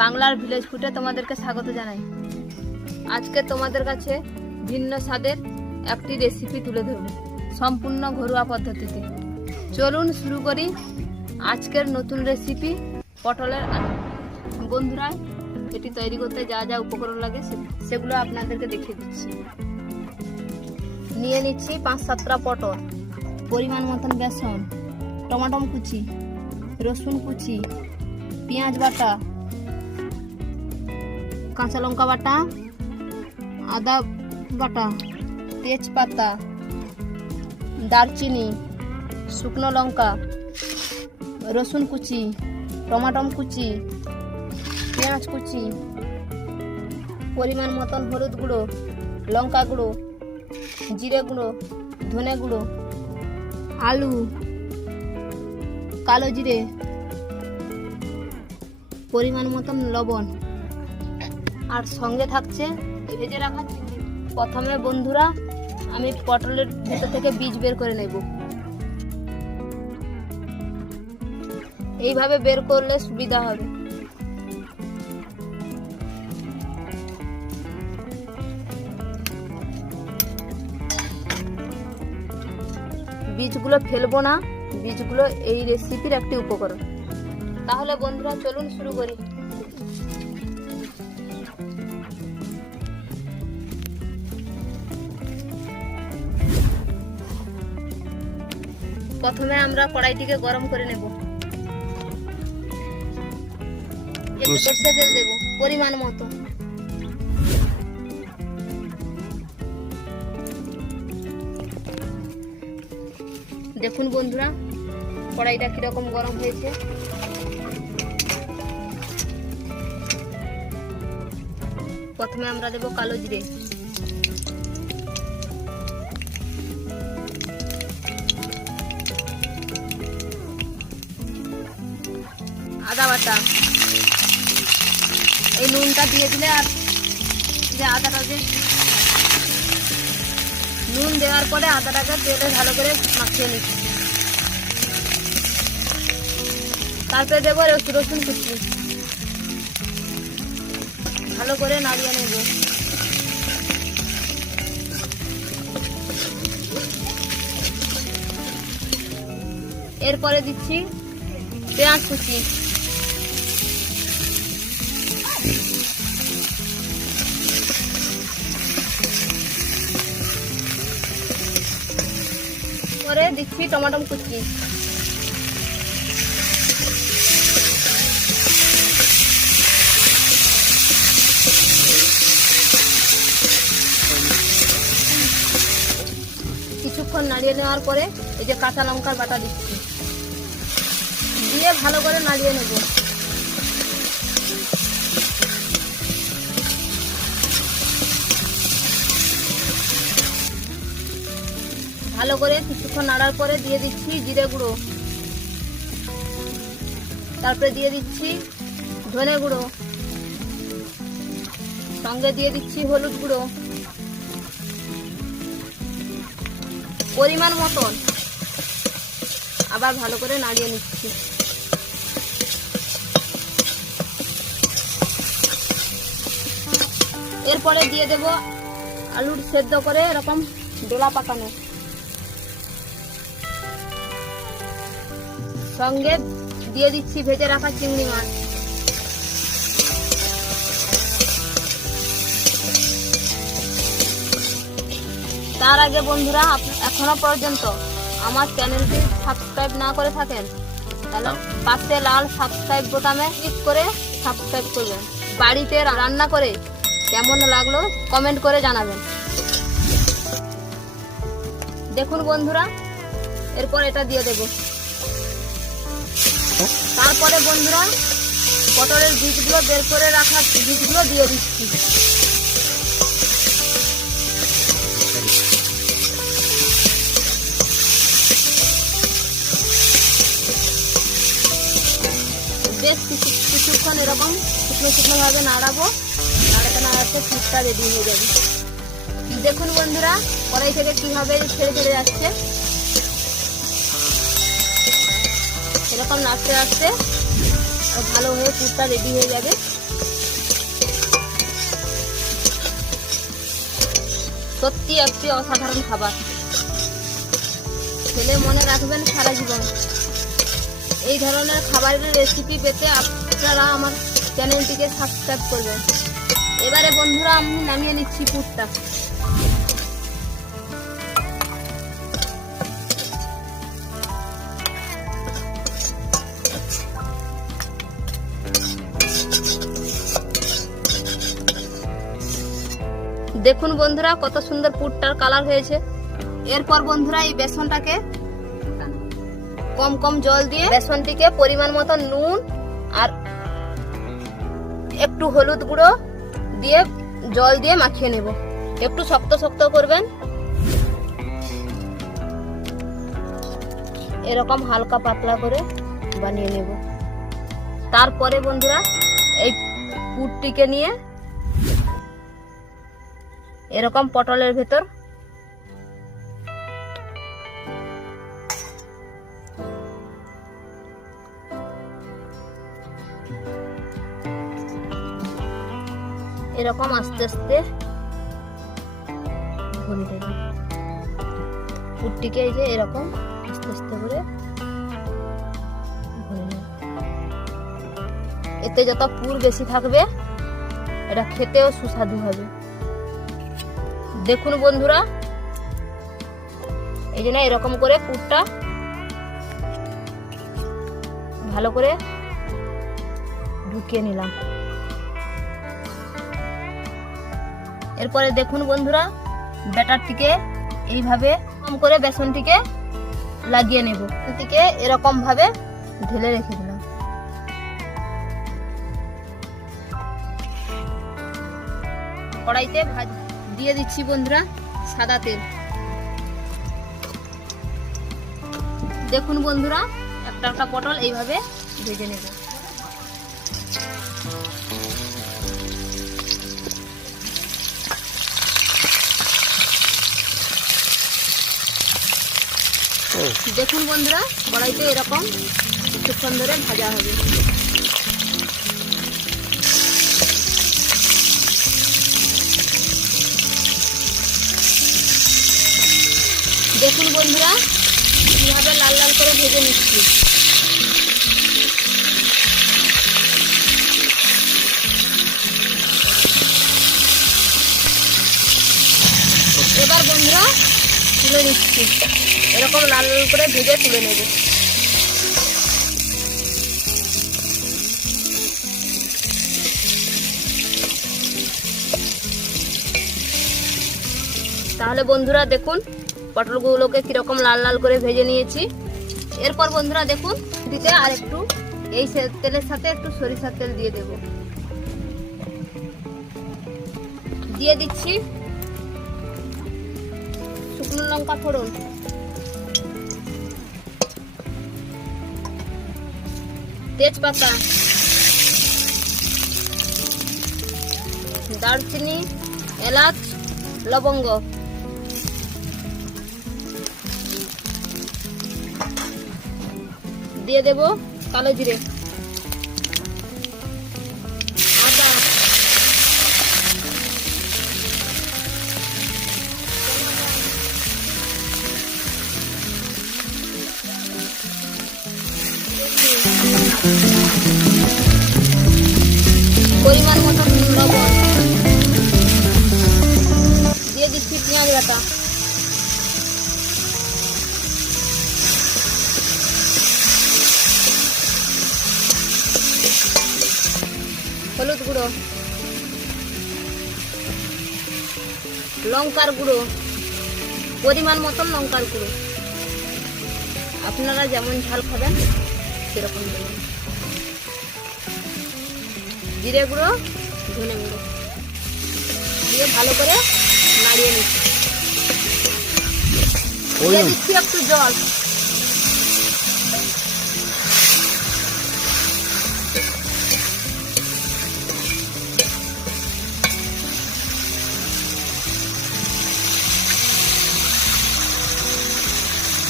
বাংলার ভিলেজ ফুডে তোমাদেরকে স্বাগত জানাই। আজকে তোমাদের কাছে ভিন্ন স্বাদের একটি রেসিপি তুলে ধরব, সম্পূর্ণ ঘরোয়া পদ্ধতিতে। চলুন শুরু করি আজকের নতুন রেসিপি, পটলের আলু। বন্ধুরা, এটি তৈরি করতে যা যা উপকরণ লাগে সেগুলো আপনাদেরকে দেখিয়ে দিচ্ছি। নিয়ে নিচ্ছি 5-7টা পটল, পরিমাণ মতন বেসন, টমেটো কুচি, রসুন কুচি, পেঁয়াজ বাটা, কাঁচা লঙ্কা বাটা, আদা বাটা, তেজপাতা, দারচিনি, শুকনো লঙ্কা, রসুন কুচি, টমেটো কুচি, পেঁয়াজ কুচি, পরিমাণ মতন হলুদ গুঁড়ো, লঙ্কা গুঁড়ো, জিরে গুঁড়ো, ধনে গুঁড়ো, আলু, কালো জিরে, পরিমাণ মতন লবণ, আর সঙ্গে থাকছে ভেজে রাখা চিংড়ি। প্রথমে বন্ধুরা আমি পটলের ভেতর থেকে বীজ বের করে নেব। এইভাবে বের করলে সুবিধা হবে। বীজগুলো ফেলবো না, বীজগুলো এই রেসিপির একটি উপকরণ। তাহলে বন্ধুরা চলুন শুরু করি। প্রথমে আমরা কড়াইটিকে গরম করে নেব। একটু সরষে তেল দেব পরিমাণ মতো। দেখুন বন্ধুরা, কড়াইটা কিরকম গরম হয়েছে। প্রথমে আমরা দেব কালো জিরে, আদা বাটা, এই নুনটা দিয়ে দিলে, আর যে আদাটা যে নুন দেওয়ার পরে আদাটাকে তেলে ভালো করে মাখিয়ে নিচ্ছি। তারপরে দেবো রসুন কুচি, ভালো করে নাড়িয়ে নেব। এরপরে দিচ্ছি পেঁয়াজ কুচি, পরে দিচ্ছি টমেটো কুচি, কিছুক্ষণ নাড়িয়ে নেওয়ার পরে এই যে কাঁচা লঙ্কার বাটা দিচ্ছি, দিয়ে ভালো করে নাড়িয়ে নেব। ভালো করে কিছুক্ষণ নাড়ার পরে দিয়ে দিচ্ছি জিরে গুঁড়ো, তারপরে দিয়ে দিচ্ছি ধনে গুঁড়ো, সঙ্গে দিয়ে দিচ্ছি হলুদ গুঁড়ো পরিমাণ মতন। আবার ভালো করে নাড়িয়ে নিচ্ছি। এরপরে দিয়ে দেব আলুর সেদ্ধ করে এরকম ডোলা পাকানো, সঙ্গে দিয়ে দিচ্ছি ভেজে রাখা চিংড়ি মাছ। তার আগে বন্ধুরা, এখনো পর্যন্ত আমার চ্যানেলটি সাবস্ক্রাইব না করে থাকেন তাহলে পাশে লাল সাবস্ক্রাইব বোতামে ক্লিক করে সাবস্ক্রাইব করবেন। বাড়িতে রান্না করে কেমন লাগলো কমেন্ট করে জানাবেন। দেখুন বন্ধুরা, এরপর এটা দিয়ে দেব। তারপরে বন্ধুরা পটলের বীজগুলো বের করে রাখা বীজগুলো দিয়ে দিচ্ছি। বেশ কিছুক্ষণ এরকম শুকনো ভাবে নাড়াবো। নাড়াতে ফুটটা রেডি হয়ে যাবে। দেখুন বন্ধুরা, কড়াই থেকে কিভাবে ছেড়ে যাচ্ছে। এরকম নাড়তে নাড়তে ভালো হয়ে পুরটা রেডি হয়ে যাবে। সত্যি একটি অসাধারণ খাবার, খেলে মনে রাখবেন সারা জীবন। এই ধরনের খাবারের রেসিপি পেতে আপনারা আমার চ্যানেলটিকে সাবস্ক্রাইব করবেন। এবারে বন্ধুরা আমি নামিয়ে নিচ্ছি পুরটা। দেখুন বন্ধুরা কত সুন্দর পুরটার কালার হয়েছে। এরপর বন্ধুরা এই বেসনটাকে কম কম জল দিয়ে বেসনটিকে পরিমাণ মতো নুন আর একটু হলুদ গুঁড়ো দিয়ে জল দিয়ে মাখিয়ে নেব। একটু শক্ত শক্ত করবেন, এরকম হালকা পাতলা করে বানিয়ে নেব। তারপরে বন্ধুরা এই পুরটিকে নিয়ে এরকম পটলের ভেতর এরকম আস্তে আস্তে ভরে দেব। পুরটিকে এই যে এরকম আস্তে আস্তে করে ভরে নেব। এতে যত পুর বেশি থাকবে এটা খেতেও সুস্বাদু হবে। দেখুন বন্ধুরা এই যে না এরকম করে পুরটা ভালো করে ঢুকিয়ে নিলাম। এরপরে দেখুন বন্ধুরা ব্যাটারটিকে এইভাবে কম করে বেসনটিকে লাগিয়ে নেব। এটিকে এরকম ভাবে ঢেলে রেখে দিলাম। কড়াইতে দিয়ে দিচ্ছি বন্ধুরা সাদা তেল। দেখুন বন্ধুরা একটা একটা পটল এইভাবে ভেজে নেব। দেখুন বন্ধুরা কড়াইতে এরকম কিছুক্ষণ ধরে ভাজা হবে। দেখুন বন্ধুরা কিভাবে লাল লাল করে ভেজে নিচ্ছি। এবার বন্ধুরা তুলে নিচ্ছি, এরকম লাল লাল করে ভেজে তুলে নেব। তাহলে বন্ধুরা দেখুন পটলগুলোকে কিরকম লাল লাল করে ভেজে নিয়েছি। এরপর বন্ধুরা দেখুন দিতে আর একটু এই তেলের সাথে একটু সরিষার তেল দিয়ে দেব। দিয়ে দিচ্ছি শুকনো লঙ্কা ফোড়ন, তেজপাতা, দারচিনি, এলাচ, লবঙ্গ, দিয়ে দেব কালো জিরে, আদা, পরিমাণ মতো লবণ, দিয়ে দিচ্ছি পেঁয়াজ বাটা, হলুদ গুঁড়ো, লঙ্কার গুঁড়ো, পরিমাণ মতন লঙ্কার গুঁড়ো, আপনারা যেমন ঝাল খাবেন সেরকম দেবেন, জিরে গুঁড়ো, ধনে গুঁড়ো দিয়ে ভালো করে নাড়িয়ে নিচ্ছি। দিয়ে দিচ্ছি একটু জল।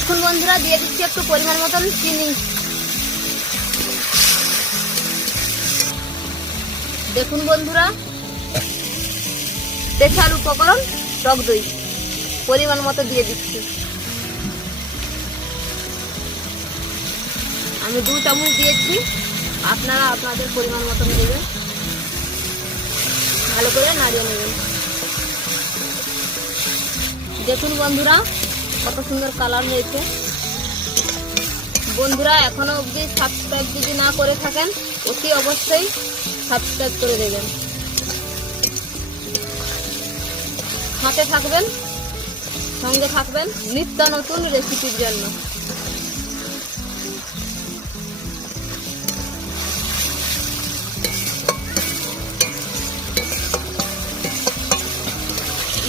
এখন বন্ধুরা দিয়ে দিচ্ছি একটু পরিমাণ মতন চিনি। দেখুন বন্ধুরা স্পেশাল উপকরণ টক দই। পরিমাণ মতো দিয়ে দিচ্ছি। আমি 2 চামচ দিয়েছি, আপনারা আপনাদের পরিমাণ মতন দেবেন। ভালো করে নাড়িয়ে নেবেন। দেখুন বন্ধুরা কত সুন্দর কালার হয়েছে। বন্ধুরা এখনো অবধি সাবস্ক্রাইব যদি না করে থাকেন অতি অবশ্যই সাবস্ক্রাইব করে দেবেন। সাথে থাকবেন, সঙ্গে থাকবেন নিত্য নতুন রেসিপির জন্য।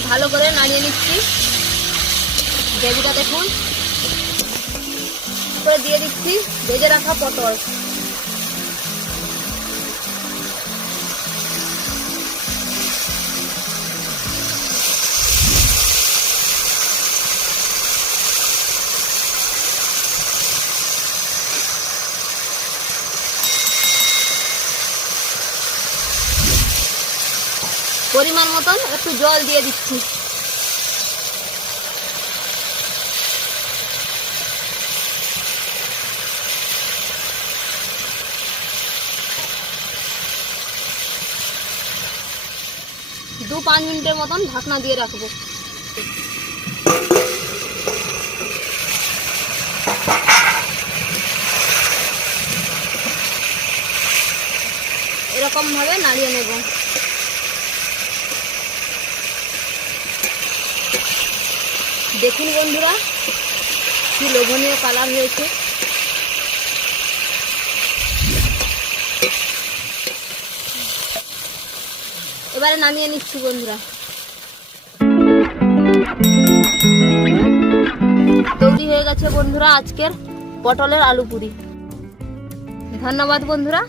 ভালো করে নাড়িয়ে নিচ্ছি। গ্রেভিটা দেখুন, করে দিয়ে দিচ্ছি ভেজে রাখা পটল। পরিমাণ মতন একটু জল দিয়ে দিচ্ছি। দু 5 মিনিটের মতন ঢাকনা দিয়ে রাখবো। এরকম ভাবে নাড়িয়ে নেব। দেখুন বন্ধুরা কি লোভনীয় কালার হয়েছে। এবারে নামিয়ে নিচ্ছি বন্ধুরা। তৈরি হয়ে গেছে বন্ধুরা আজকের পটলের আলু পুরি। ধন্যবাদ বন্ধুরা।